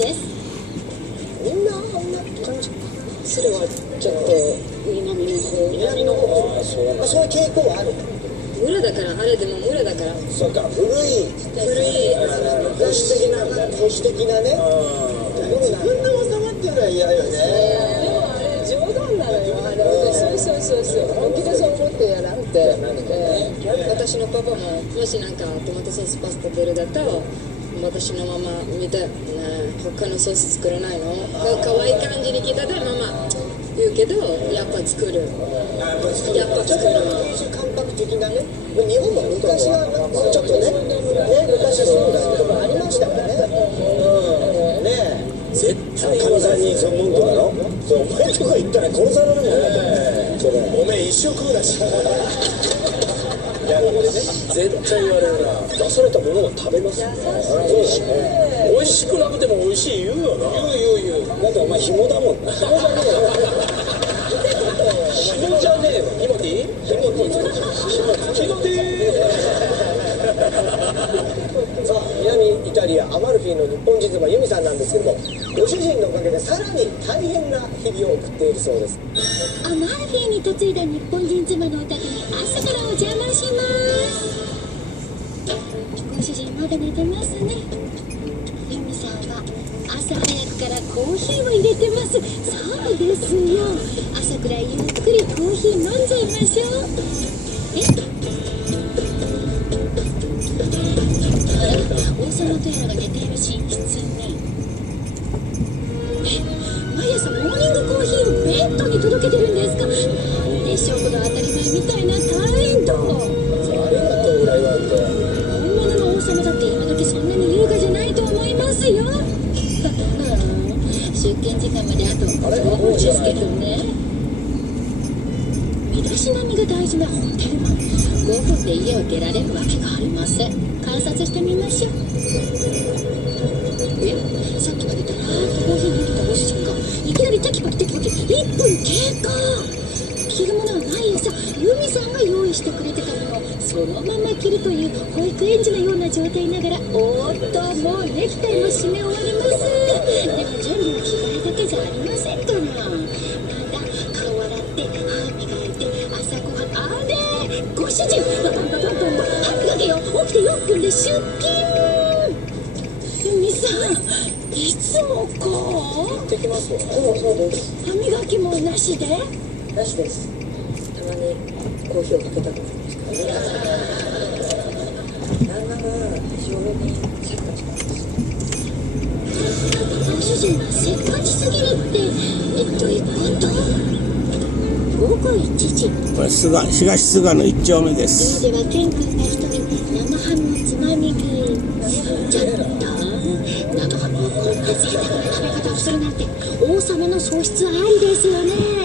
です。みんなあんな感じ。それはちょっと南の方。南の方。そういう傾向はある。村だから、あれでも村だから。そうか、古い保守的なね。でも自分の王様っていうのは嫌よね。でもあれ冗談なのよ。そう本気でそう思ってやらんて。私のパパももしなんかトマトソースパスタ出るだと私のママ見て、他のソース作らないの可愛い感じに来たでママ言うけどやっぱ作る。やっぱ作る。亭主関白的なね。日本も昔はちょっとね昔はそういうとこありましたからね。ねえ。絶対かみさんにその文句だろ。そうお前とか言ったら殺されるもんね。それお前一生食うらしい。絶対言われるな。出されたものは食べます。美味しくなくても美味しい言うよな。言う。だってお前紐だもんな。紐じゃねえよ。紐でいい？紐でさあ、南イタリアアマルフィの日本人妻ユミさんなんですけども、ご主人のおかげでさらに大変な日々を送っているそうです。アマルフィに嫁いだ日本人妻のお宅に朝からお邪魔します。ご主人まだ寝てますね。ユミさんは朝早くからコーヒーを入れてます。そうですよ、朝くらいゆっくりコーヒー飲んじゃいましょう。王様とやらが寝ている寝室に毎朝モーニングコーヒーをベッドに届けてるんですか。なんでしょう、この当たり前みたいな態度。ありがとうぐらいはって本物の王様だって今時そんなに優雅じゃないと思いますよ。出勤時間まであと5分ですけどね。身だしなみが大事なホテルマン、5分で家を出られるわけがありません。観察してみましょう。さっきまでだらーっとコーヒー飲んでたご主人がいきなりテキパキ1分経過。着るものは毎朝ユミさんが用意してくれてたものをそのまま着るという保育園児のような状態ながら、おーっともうネクタイも締め終わります。でも準備は着替えだけじゃありませんから。まだ顔洗って歯磨いて朝ごはん、あれご主人ババンババンバンバン歯磨けよ、起きて4分で出勤。ユミさんいつもこう？行ってきますわ。そうです。歯磨きもなしで？なしです。たまにコーヒーをかけたくなるんですけどね。旦那が非常にせっかちなんです。ご主人はせっかちすぎるってどういうこと？午後1時。これ東菅野1丁目です。家ではケン君が一人生ハムをつまみ食い。ちょっと生ハムをこんな贅沢な食べ方をするなんて王様の素質ありですよね。